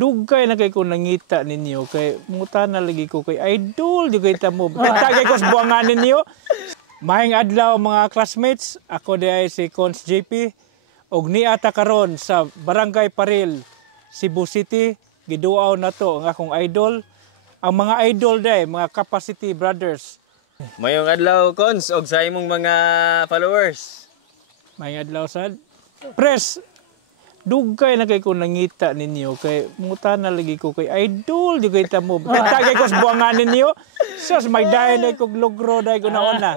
dugay na kay ko nangita ninyo kay mutana lagi ko kay idol di kay tamo. Tagay ko sa buangan ninyo. Maayong adlaw mga classmates, ako di ay si Cons JP og niata karon sa Barangay Paril, Cebu City. Giduaw na to ang akong idol. Ang mga idol day, mga Capacity Brothers. Mayong adlaw Cons og sa imong mga followers. Maayong adlaw sad. Press, dugay na kay ko nangita ninyo kay mutana lagi ko kay idol di kay tamo. Tagay ko sa buangan ninyo. Sus may dayon ay kog logro day ko nauna.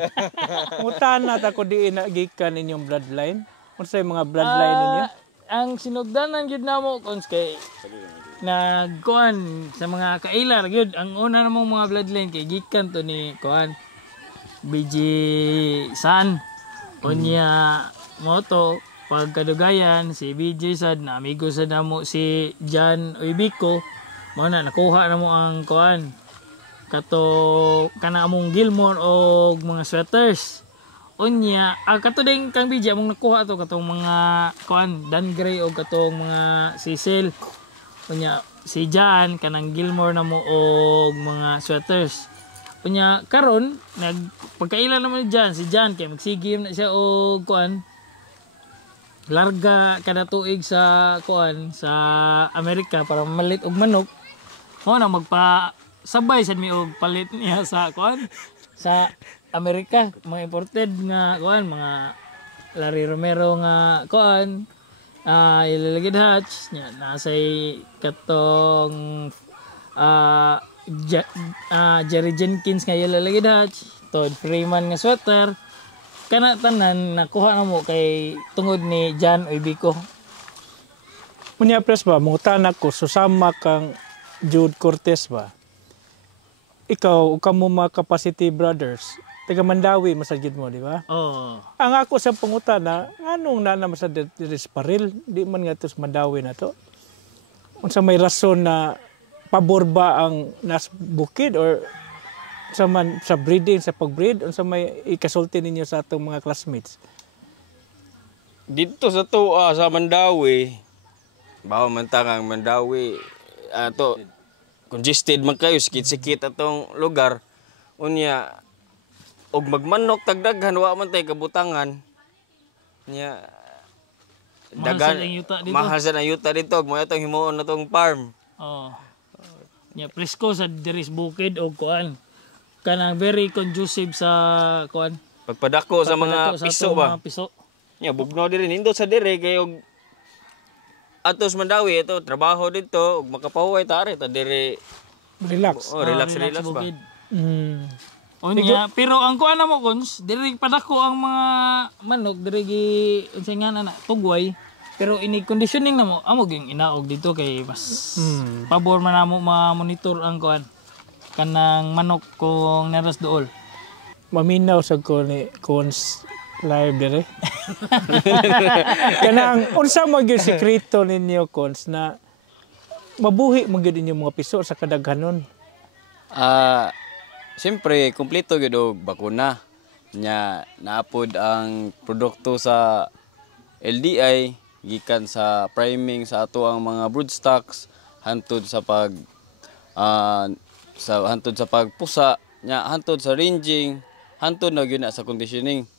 Mutana ta ko di nagikan ninyong bloodline. Unsay mga bloodline ninyo? Ang sinugdanan gyud namo Cons kay nagkuan sa mga kailar gyud ang una namong mga bloodline kay gikan to ni kuan BG San. Unya moto pagkadugayan si BJ sad na amigo sa namo si Jan Uybiko mo na nakuha na mo ang kuan kato kana among Gilmore og mga sweaters unya kato ding kang BJ among nakuha to katong mga kuan Dan Gray og katong mga sisil unya si Jan kanang Gilmore na mo og mga sweaters unya karon pagkailan naman Jan si Jan kay magsigim na siya og kuan larga kada tuig sa kuan sa Amerika para malit og manok. Mo na magpa-sabay sad mi og palit niya sa kuan sa Amerika, mga imported nga kuan mga Larry Romero nga kuan ilalagid hatch nya nasay katong Jerry Jenkins nga ilalagid hatch, Todd Freeman nga sweater. Kana tanan nakuha na mo kay tungod ni Jan Uybiko. Unya press ba mutana ko susama kang Jude Cortez ba. Ikaw kamo mga Capacity Brothers. Taga Mandawi masagid mo, di ba? Oo. Ang ako sa pangutana, anong nana sa Diris Paril, di man nga to sa Mandawi na to. Unsa may rason na pabor ba ang nas bukid or sa breeding, sa pagbreed, unsa may ikasulti ninyo sa atong mga classmates? Dito sa to sa Mandawi, bawo man tangang Mandawi ato congested man kayo sikit-sikit atong lugar. Unya og magmanok tagdaghan wa man tay kabutangan. Nya dagan mahal sa yuta dito mo atong himuon natong farm. Nya presko sa Diris Bukid og kuan. Kanang very conducive sa kuan pagpadako sa mga piso ba nya bugnaw diri nindot sa dire kay og atos Mandawi ito trabaho dito ug makapahuway ta ari ta dire relax relax ba Unya pero ang kuan namo Cons diri padako ang mga manok diri gi unsay nga na tugway pero ini conditioning namo amo ging inaog dito kay mas pabor man namo ma-monitor ang kuan kanang manok kung naras dool. Maminaw sa ko ni Cons live dire. Kanang unsa mo gyud sekreto ninyo Cons na mabuhi mo gyud inyong mga piso sa kadaghanon? Siyempre kompleto gyud og bakuna nya naapod ang produkto sa LDI gikan sa priming sa ato ang mga broodstocks hantod sa hantod sa pagpusa nya hantod sa ranging hantod na gyud na sa conditioning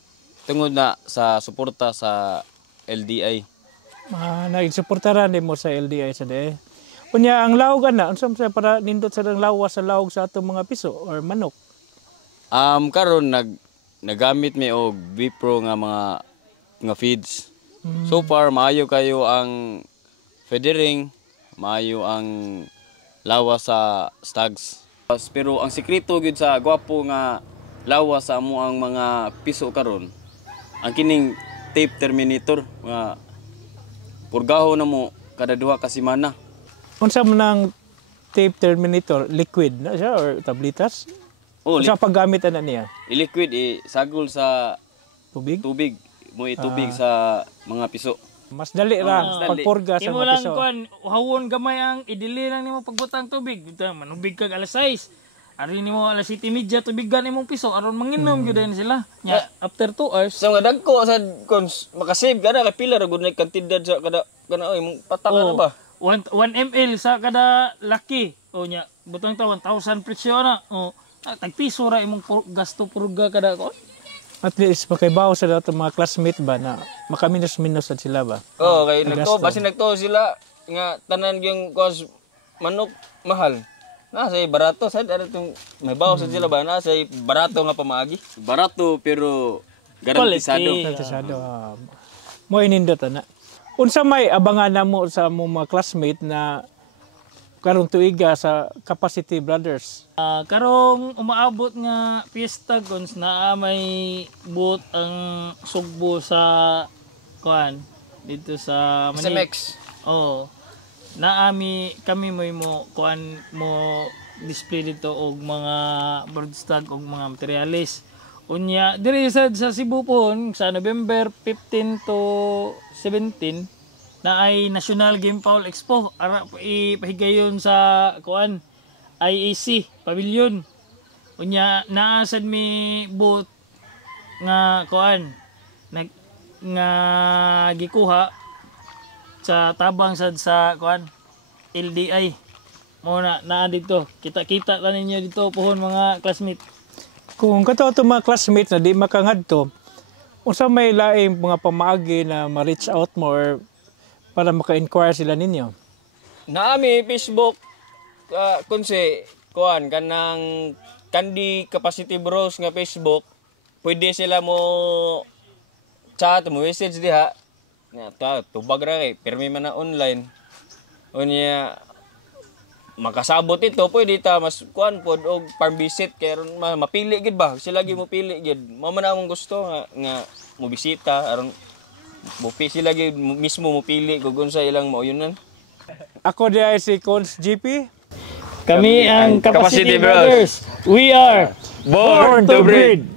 tungod na sa suporta sa LDI. Nagsuportaran mo sa LDI sa de. Unya ang lawog ana unsa sa para nindot sa lawas sa lawog sa atong mga piso or manok? Karon nagamit mi og Vipro nga mga feeds. So far maayo kayo ang feedering, maayo ang lawas sa stags. Pero ang sekreto gyud sa gwapo nga lawas sa amo ang mga piso karon ang kining tape terminator nga purgaho na mo kada duha ka semana. Unsa man ang tape terminator, liquid na siya or tablitas? Unsa paggamit ana niya? I-liquid sagol sa tubig mo itubig sa mga piso. Mas dali ra pagpurga sa mga piso. Kuan hawon gamay ang idili lang nimo pagbutang tubig. Manubig kag alas 6. Ari nimo alas 7:30 tubigan imong piso aron manginom gyud sila. Nya after 2 hours. So nga dagko sa makasave kada kay pila ra gud kantidad sa kada imong patak na ba? 1 ml sa kada laki. O nya, butang ta 1,000 presyo na. O, tagpiso ra imong gasto purga kada ko. At least makaibaw sa dato mga classmate ba na makaminos-minos at sila ba? Oo, kay basin nagto sila nga tanan yung cause manok mahal. Nasa barato sad ara tong may bawas sa sila ba nasa barato nga pamaagi. Barato pero garantisado. Garantisado. Mo inindot na. Unsa may abangan namo sa mga classmate na karong tuiga sa Capacity Brothers? Karong umaabot nga piyesta gons na may buot ang sugbo sa kuan dito sa SMX. Oh. Kami mo kuan mo display dito og mga broadstag og mga materialis. Unya diri sa Cebu pon sa November 15 to 17 na ay National Game Fowl Expo ara ipahigayon sa kuan IAC Pavilion. Unya naa sad mi booth nga kuan nga gikuha sa tabang sad sa kuan LDI. Mo na dito. Kita-kita ta ninyo dito pohon mga classmate. Kung kato to mga classmates na di makangadto, unsa may laing mga pamaagi na ma-reach out more para maka-inquire sila ninyo? Naami Facebook kunse kuan kanang Kandi Capacity Bros nga Facebook, pwede sila mo chat mo message diha. Nga tubag ra kay permi man na online. Unya makasabot ito pwede ta mas kuan pod og farm visit kay mapili gid ba sila gi mo pili gid mo man among gusto nga mo bisita aron sila gid mismo mo pili kung unsa ilang mauyonan. Ako di ay si Coach GP. Kami ang Capacity Brothers. We are Born to Breed.